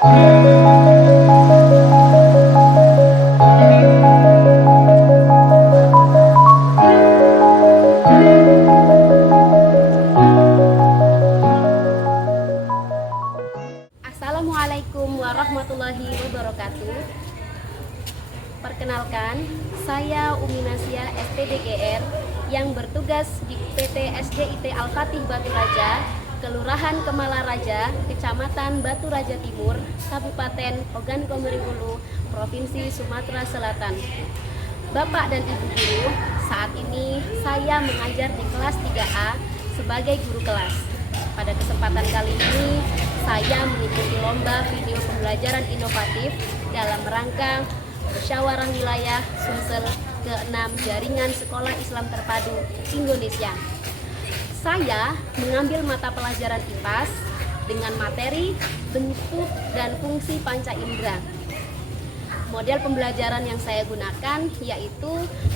Assalamualaikum warahmatullahi wabarakatuh. Perkenalkan, saya Umi Nasia SPDGR yang bertugas di PT SDIT Al-Fatih Batu Raja, Kelurahan Kemala Raja, Kecamatan Batu Raja Timur, Kabupaten Ogan Komering Ulu, Provinsi Sumatera Selatan. Bapak dan Ibu guru, saat ini saya mengajar di kelas 3A sebagai guru kelas. Pada kesempatan kali ini, saya mengikuti lomba video pembelajaran inovatif dalam rangka Musyawarah Wilayah Sumsel ke-6 Jaringan Sekolah Islam Terpadu Indonesia. Saya mengambil mata pelajaran IPAS dengan materi bentuk dan fungsi panca indera. Model pembelajaran yang saya gunakan yaitu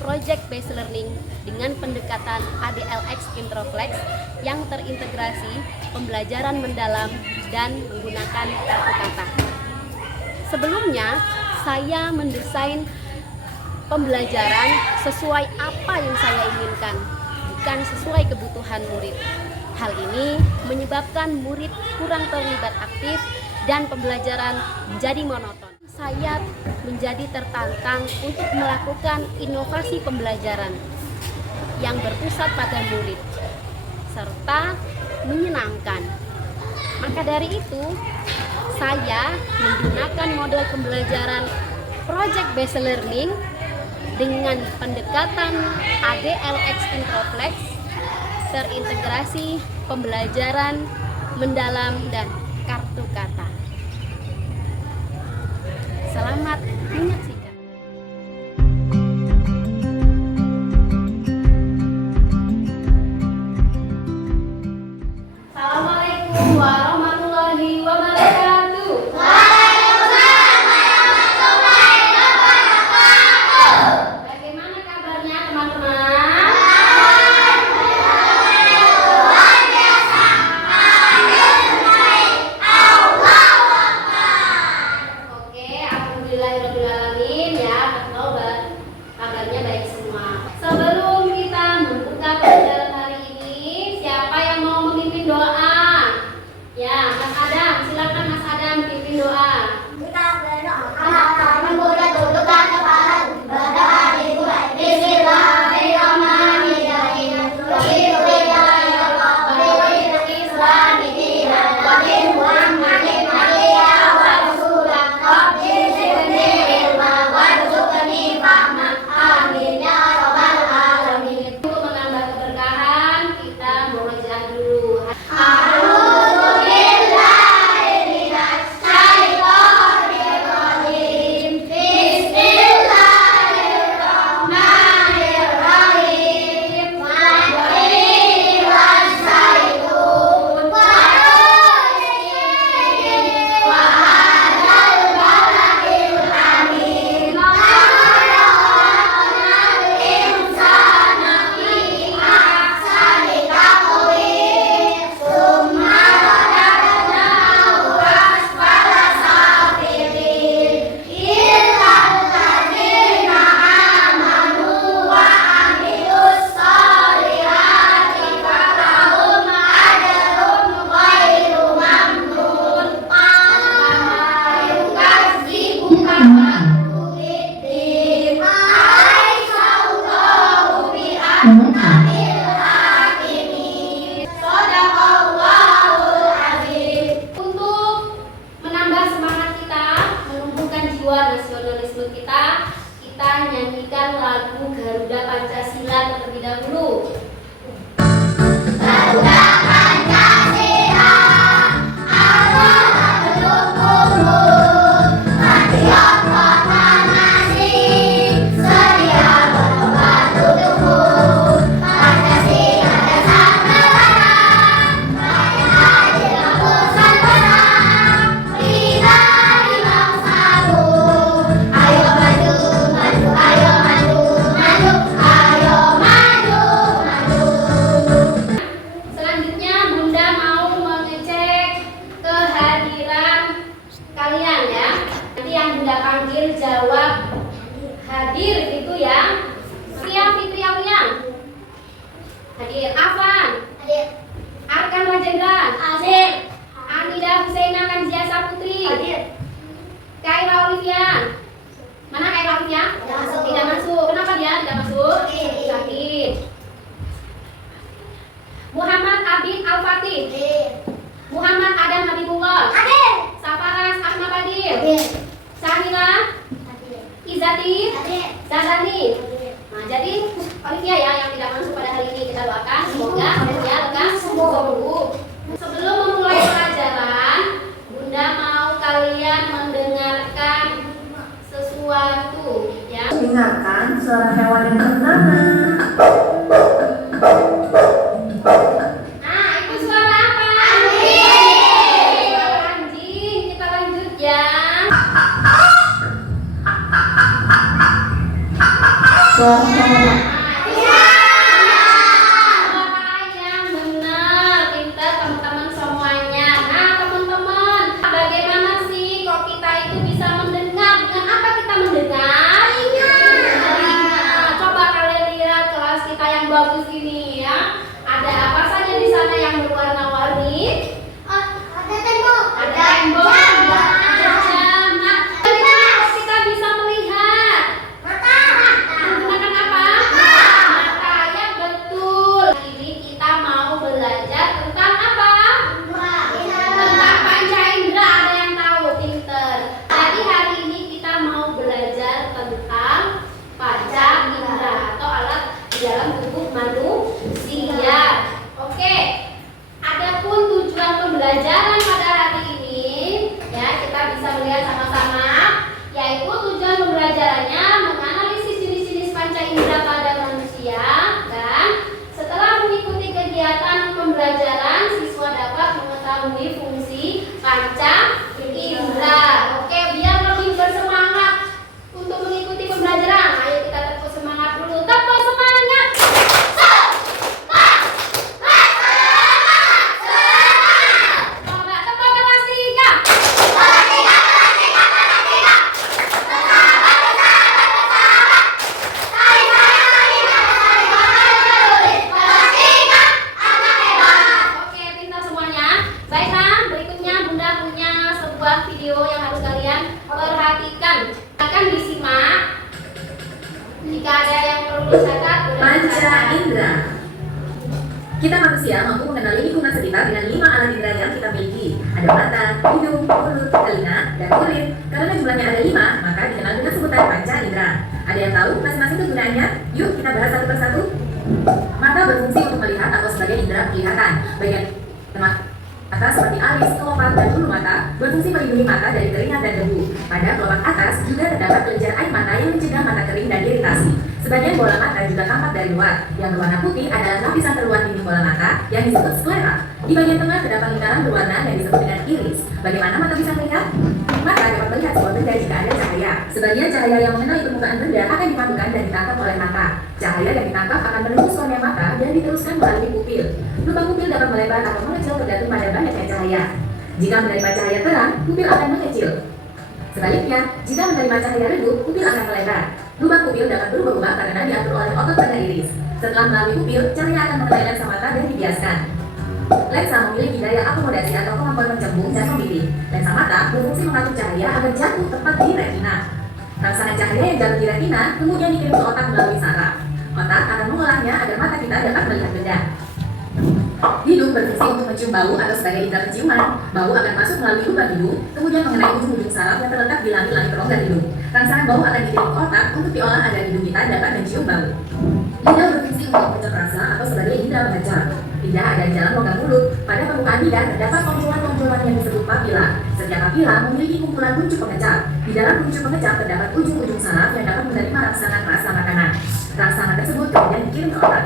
Project Based Learning dengan pendekatan ADLX Introflex yang terintegrasi pembelajaran mendalam dan menggunakan kartu kata. Sebelumnya, saya mendesain pembelajaran sesuai apa yang saya inginkan, bukan sesuai kebutuhan murid. Hal ini menyebabkan murid kurang terlibat aktif dan pembelajaran menjadi monoton. Saya menjadi tertantang untuk melakukan inovasi pembelajaran yang berpusat pada murid serta menyenangkan. Maka dari itu, saya menggunakan model pembelajaran Project Based Learning dengan pendekatan ADLX Introflex, terintegrasi pembelajaran mendalam dan kartu kata. Selamat menyaksikan. Assalamualaikum warahmatullahi wabarakatuh. Waalaikumsalam warahmatullahi wabarakatuh. Bagaimana kabarnya teman-teman? Luar biasa. Alhamdulillah. Allahu Akbar. Oke, alhamdulillahirobbilalamin ya, kabarnya baik semua. Sebelum kita membuka pelajaran hari ini, siapa yang mau memimpin doa? Ya, Mas Adam, silakan Mas Adam pimpin doa. Kita berdoa. Kami mudah tundukkan kepala pada hari mulai. Bismillahirrahmanirrahim. Untuk menambah keberkahan, kita murojaah dulu. Untuk menambah semangat kita, menumbuhkan jiwa nasionalisme kita, kita nyanyikan lagu Garuda Pancasila terlebih dahulu. Garuda Pancasila, Allah mendukungmu, patriot proklamasi, sedia berkorban untukmu. Pancasila dasar negara, rakyat adil Nusantara, pribadi bangsaku. Ayo maju, maju, ayo maju, maju, ayo Muhammad Adam Habibullah. Safaras Ahmad Badil. Syahira Izati Zazani. Nah, jadi Olivia ya yang tidak masuk pada hari ini, kita doakan semoga ya lekas sembuh. Sebelum memulai pelajaran, Bunda mau kalian mendengarkan sesuatu ya. Dengarkan suara hewan yang pertama. Nah, itu suara apa? Anjing. Suara anjing. Kita lanjut ya. Suara hewan. Suara yang benar, pintar teman-teman semuanya. Nah, teman-teman, bagaimana sih kok kita itu bisa mendengar? Dengan apa kita mendengar? Telinga. Coba kalian lihat kelas kita yang bagus ini ya. Ada apa saja di sana yang berwarna-warni? Ada tembok, ada jam. Nah, kita bisa melihat. Menggunakan apa? Mata. Ya betul. Hari ini kita mau belajar tentang apa? Tentang panca indera. Ada yang tahu? Pinter. Jadi hari ini kita mau belajar tentang panca indera atau alat di dalam tubuh manusia. Oke. Adapun tujuan pembelajaran pada hari ini, ya kita bisa melihat sama-sama, yaitu tujuan pembelajarannya menganalisis jenis-jenis panca indera pada manusia, dan setelah mengikuti kegiatan pembelajaran, siswa dapat mengetahui fungsi panca indera. Oke, biar lebih bersemangat untuk mengikuti pembelajaran, ayo kita tepuk semangat dulu. Tepuk semangat. Coba tepuk kelas 3. Oke, pintar semuanya. Baiklah, berikutnya Bunda punya sebuah video yang harus kalian perhatikan. Akan disimak. Jika ada yang perlu dicatat, Bunda Panca catat. indera. Kita manusia mampu mengenali lingkungan sekitar dengan 5 alat indera yang kita miliki. Ada mata, hidung, mulut, telinga, dan kulit. Karena jumlahnya ada 5, maka dikenal dengan sebutan panca indera. Ada yang tahu masing-masing kegunaannya? Yuk kita bahas satu persatu. Mata berfungsi untuk melihat atau sebagai indera penglihatan. Bagian mata seperti alis, kelopak, dan bulu mata berfungsi melindungi mata dari keringat dan debu. Pada kelopak atas juga terdapat kelenjar air mata yang mencegah mata kering dan iritasi. Sebagian bola mata juga tampak dari luar. Yang berwarna putih adalah lapisan terluar dinding bola mata yang disebut sklera. Di bagian tengah terdapat lingkaran berwarna yang disebut dengan iris. Bagaimana mata bisa melihat? Mata dapat melihat sebuah benda jika ada cahaya. Sebagian cahaya yang mengenai permukaan benda akan dipandukan dan ditangkap oleh mata. Cahaya yang ditangkap akan menembus kornea mata dan diteruskan melalui pupil. Lubang pupil dapat melebar atau mengecil tergantung pada banyaknya cahaya. Jika menerima cahaya terang, pupil akan mengecil. Sebaliknya, jika menerima cahaya redup, pupil akan melebar. Lubang pupil dapat berubah-ubah karena diatur oleh otot pada iris. Setelah melalui pupil, cahaya akan mengenai lensa mata dan dibiaskan. Lensa memiliki daya akomodasi atau kemampuan mencembung dan membidik. Lensa mata berfungsi mengatur cahaya agar jatuh tepat di retina. Rangsangan cahaya yang jatuh di retina kemudian dikirim ke otak melalui saraf. Otak akan mengolahnya agar mata kita dapat melihat benda. Hidung berfungsi untuk mencium bau atau sebagai indera penciuman. Bau akan masuk melalui lubang hidung, kemudian mengenai ujung-ujung saraf yang terletak di langit-langit rongga hidung. Rangsangan bau akan dikirim ke otak untuk diolah agar hidung kita dapat mencium bau. Lidah berfungsi untuk mencap rasa atau sebagai indera pengecar. Lidah ada di dalam rongga mulut. Pada permukaan lidah terdapat konculan-konculan yang disebut papila. Setiap papila memiliki kumpulan kuncup pengecap. Di dalam kuncup pengecap terdapat ujung-ujung saraf yang dapat menerima rangsangan rasa makanan. Rangsangan tersebut kemudian dikirim ke otak.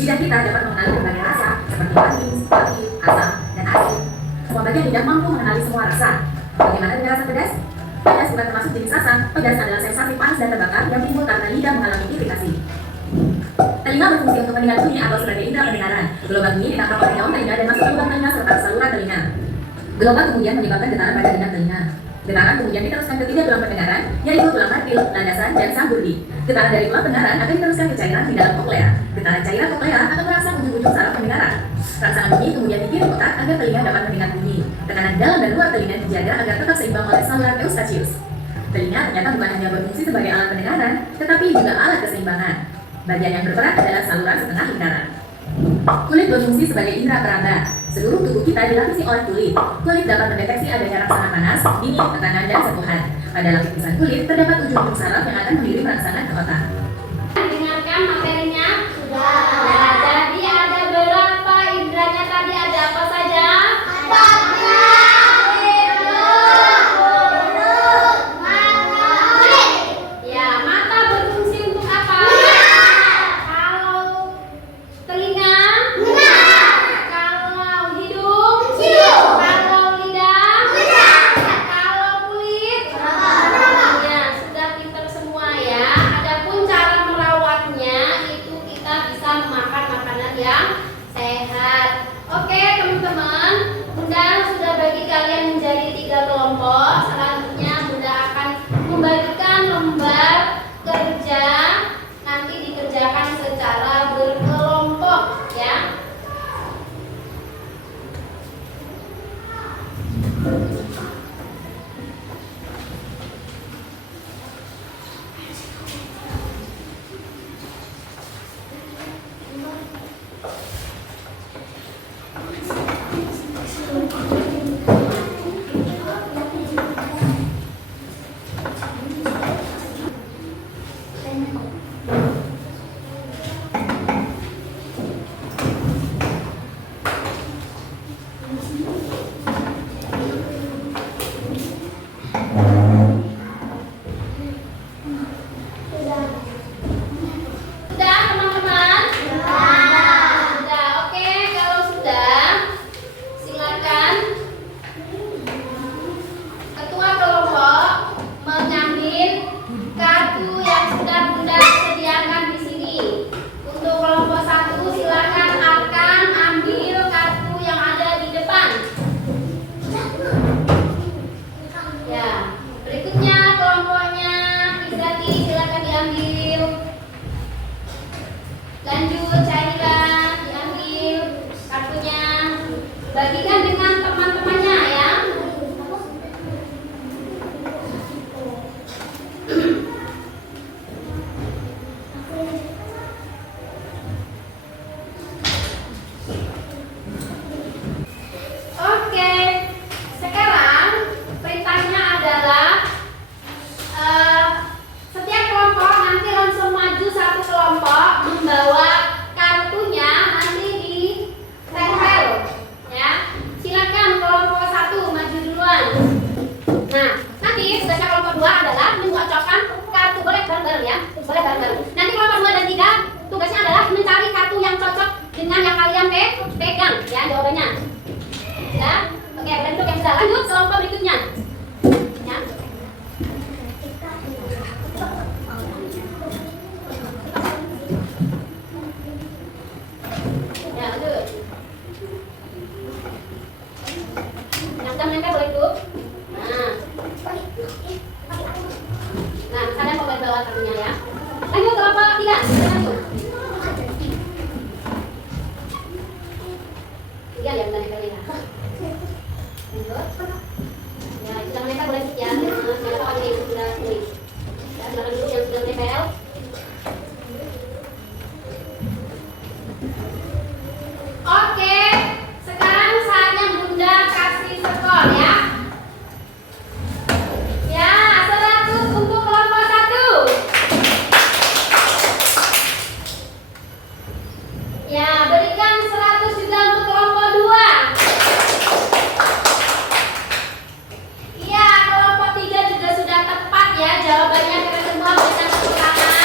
Lidah kita dapat mengenali berbagai rasa seperti manis, pahit, asam, dan asin. Semua bagian lidah mampu mengenali semua rasa. Bagaimana dengan rasa pedas? Pedas bukan termasuk jenis rasa. Pedas adalah sensasi panas dan terbakar yang timbul karena lidah mengalami iritasi. Telinga berfungsi untuk mendengar bunyi atau sebagai indera pendengaran. Gelombang bunyi ditangkap oleh daun telinga dan masuk ke lubang telinga serta saluran telinga. Gelombang kemudian menyebabkan getaran pada dinding telinga. Getaran kemudian diteruskan ke 3 tulang pendengaran, yaitu tulang martil, landasan, dan sambudi. Getaran dari tulang pendengaran akan diteruskan ke cairan di dalam koklea. Getaran cairan koklea akan merangsang ujung-ujung saraf pendengaran. Rangsangan bunyi kemudian dikirim ke otak agar telinga dapat mendengar bunyi. Tekanan dalam dan luar telinga dijaga agar tetap seimbang oleh saluran eustachius. Telinga ternyata bukan hanya berfungsi sebagai alat pendengaran, tetapi juga alat keseimbangan. Bagian yang berperan adalah saluran setengah lingkaran. Kulit berfungsi sebagai indera peraba. Seluruh tubuh kita dilapisi oleh kulit. Kulit dapat mendeteksi adanya rangsana panas, dingin, tekanan, dan sentuhan. Pada lapisan kulit terdapat ujung-ujung saraf yang akan mengirim rangsangan ke otak. Dengarkan materinya. Sudah. Nah, jadi ada berapa indranya tadi? Ada apa saja? Ya, mata berfungsi untuk apa? Kalau telinga? Kalau hidung? Kalau lidah? Kalau kulit? Ya, sudah pinter semua ya. Adapun cara merawatnya itu kita bisa makan makanan yang sehat. Oke, teman-teman, Bunda sudah bagi kalian menjadi 3 kelompok. Selanjutnya Bunda akan membagikan lembar kerja, nanti dikerjakan secara berkelompok ya. Sudah teman-teman? Sudah, oke. Kalau sudah, silakan ketua kelompok mengambil kartu yang sudah Bunda sediakan di sini. Untuk kelompok 1 silakan akan ambil kartu yang ada di depan. Ya, berikutnya kelompoknya Izati silakan diambil. Lanjut Cahila diambil kartunya, bagikan dengan teman-temannya ya. Oke, sekarang perintahnya adalah setiap kelompok nanti langsung maju satu kelompok membawa kartunya, nanti ditempel ya. Silakan kelompok 1 maju duluan. Nah, nanti tugasnya kelompok 2 adalah mencocokkan kartu, boleh bareng-bareng ya, boleh bareng-bareng. Nanti kelompok 2 dan 3 tugasnya adalah mencari kartu yang cocok dengan yang kalian pegang ya jawabannya. Ya, oke, bentuk yang sudah. Lanjut kelompok berikutnya. Ya. Ya, lanjut. Yang sudah menempel boleh duduk. Nah, kalian mau bawa kartunya ya. Lanjut kelompok 3. Lanjut. 3 yang sudah menempel ya. Lanjut. Ya, yang sudah menempel boleh duduk ya. Jangan lupa yang sudah kuning. Ya, silakan dulu yang sudah menempel. Oke, sekarang saatnya Bunda kasih skor ya. Ya, 100 untuk kelompok 1. Ya, berikan 100 juga untuk kelompok 2. Iya, kelompok 3 juga sudah tepat ya jawabannya. Kalian semua berikan tepuk tangan.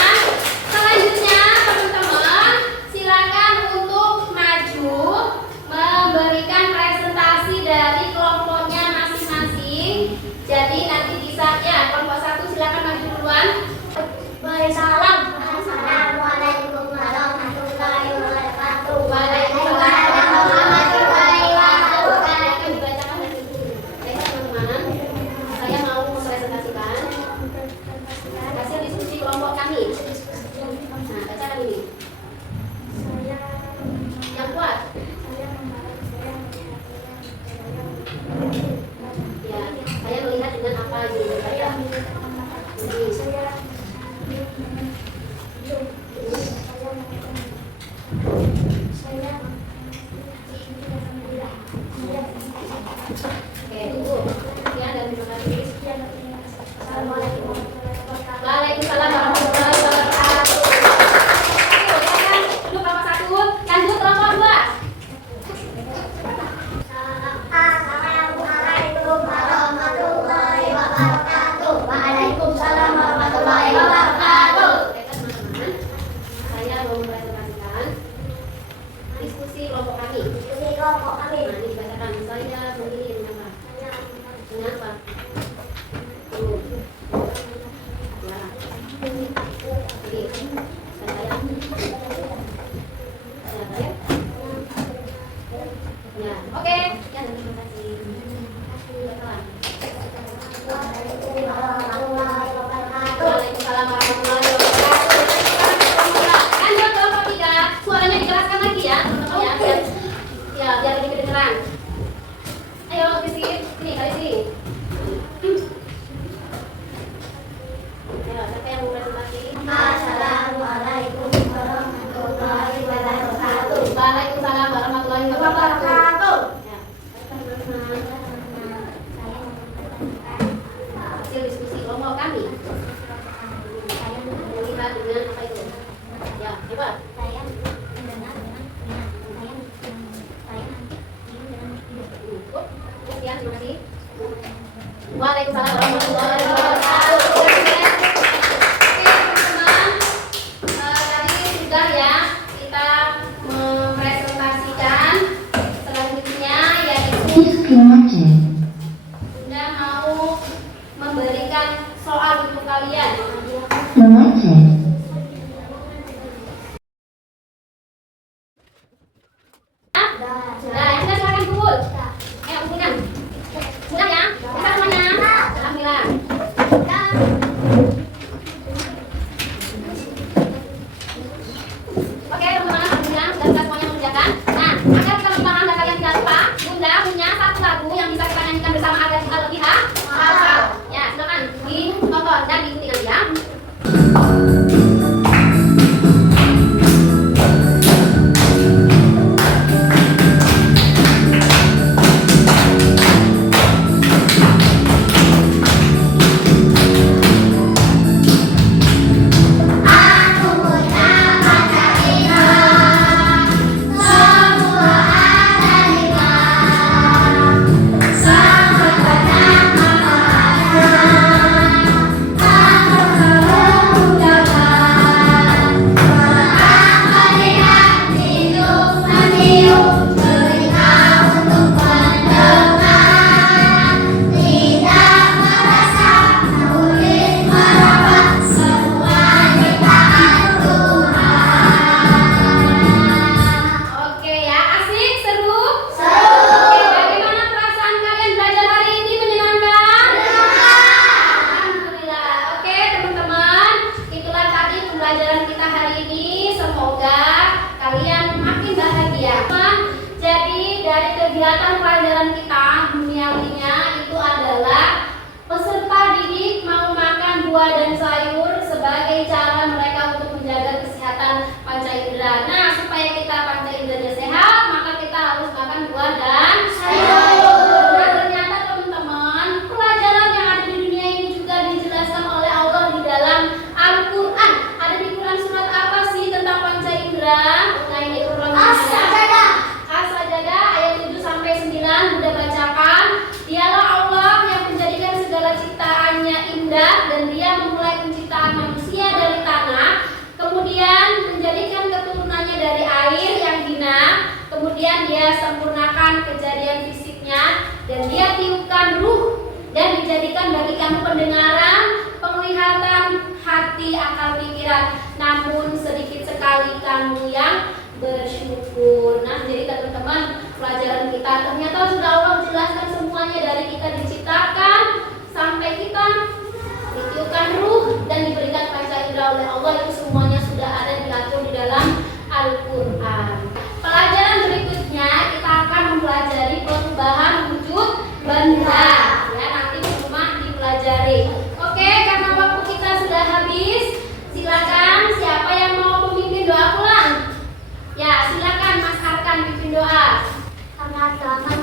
Oke, tunggu. Ya, dan terima kasih. Assalamualaikum. Waalaikumsalam warahmatullahi wabarakatuh. Silakan duduk kelompok 1, lanjut kelompok 2. Assalamualaikum warahmatullahi wabarakatuh. Waalaikumsalam warahmatullahi wabarakatuh. Oke, teman-teman. Saya mau mempresentasikan diskusi kelompok kami. Diskusi kelompok kami. Nah, ini dibacakan. Saya memilih apa? Mengapa? Tuh. Ya. Oke. Saya. Ya. Ya. Oke. Ya, terima kasih. Silakan. Warahmatullahi wabarakatuh. Waalaikumsalam warahmatullahi wabarakatuh. Lanjut kelompok 3. Suaranya dikeraskan lagi ya, teman-teman ya. Biar lebih kedengeran. Ayo ke sini, kali sini. Ayo, siapa yang mau presentasi? Assalamualaikum warahmatullahi wabarakatuh. Waalaikumsalam warahmatullahi wabarakatuh. Ya, teman-teman. Hasil diskusi kelompok kami. Melihat dengan apa itu? Ya, coba. Ya, terima kasih. Waalaikumsalam warahmatullahi wabarakatuh. Oke, teman-teman. Tadi sudah ya kita mempresentasikan. Selanjutnya yaitu Bunda mau memberikan soal untuk kalian. Nah, kita silakan kumpul. Ayo kumpulkan. Sudah ya? Bisa semuanya? Alhamdulillah. Oke, teman-teman, alhamdulillah sudah bisa semuanya mengerjakan. Nah, agar kita memahami dan kalian tidak lupa, Bunda punya satu lagu yang bisa kita nyanyikan bersama agar kita lebih hafal. Ya, silakan ditonton dan diikuti nanti ya. Oke ya, asik, seru? Oke, bagaimana perasaan kalian belajar hari ini? Menyenangkan? Alhamdulillah. Oke, teman-teman, itulah tadi pembelajaran kita hari ini. Semoga kalian makin bahagia. Jadi dari kegiatan pelajaran kita duniawinya itu adalah peserta didik mau makan buah dan sayur sebagai cara mereka untuk menjaga kesehatan panca indera. Nah, supaya kita panca inderanya sehat, maka kita harus makan buah dan sayur. Nah, ternyata teman-teman, pelajaran yang ada di dunia ini juga dijelaskan oleh Allah di dalam Al-Quran. Ada di Quran surat apa sih tentang panca indera? Nah, ini Quran As-Sajdah ayat 7 sampai 9 sudah bacakan. Dialah Allah yang menjadikan segala ciptaannya indah dan Dia memulai penciptaan manusia dari tanah, kemudian menjadikan keturunannya dari air yang hina, kemudian Dia sempurnakan kejadian fisiknya dan Dia tiupkan ruh dan dijadikan bagi kamu pendengaran, penglihatan, hati, akal pikiran. Namun sedikit sekali kamu yang bersyukur. Nah, jadi teman-teman, pelajaran kita ternyata sudah Allah jelaskan semuanya dari kita diciptakan sampai kita ditiupkan ruh dan diberikan panca indera oleh Allah, itu semuanya sudah ada diatur di dalam Al-Quran. Pelajaran berikutnya kita akan mempelajari perubahan wujud benda. Ya, nanti di rumah dipelajari. Oke, karena waktu kita sudah habis, silakan siapa yang mau memimpin doa pulang? Ya, silakan Mas Arkan pimpin doa. Teman-teman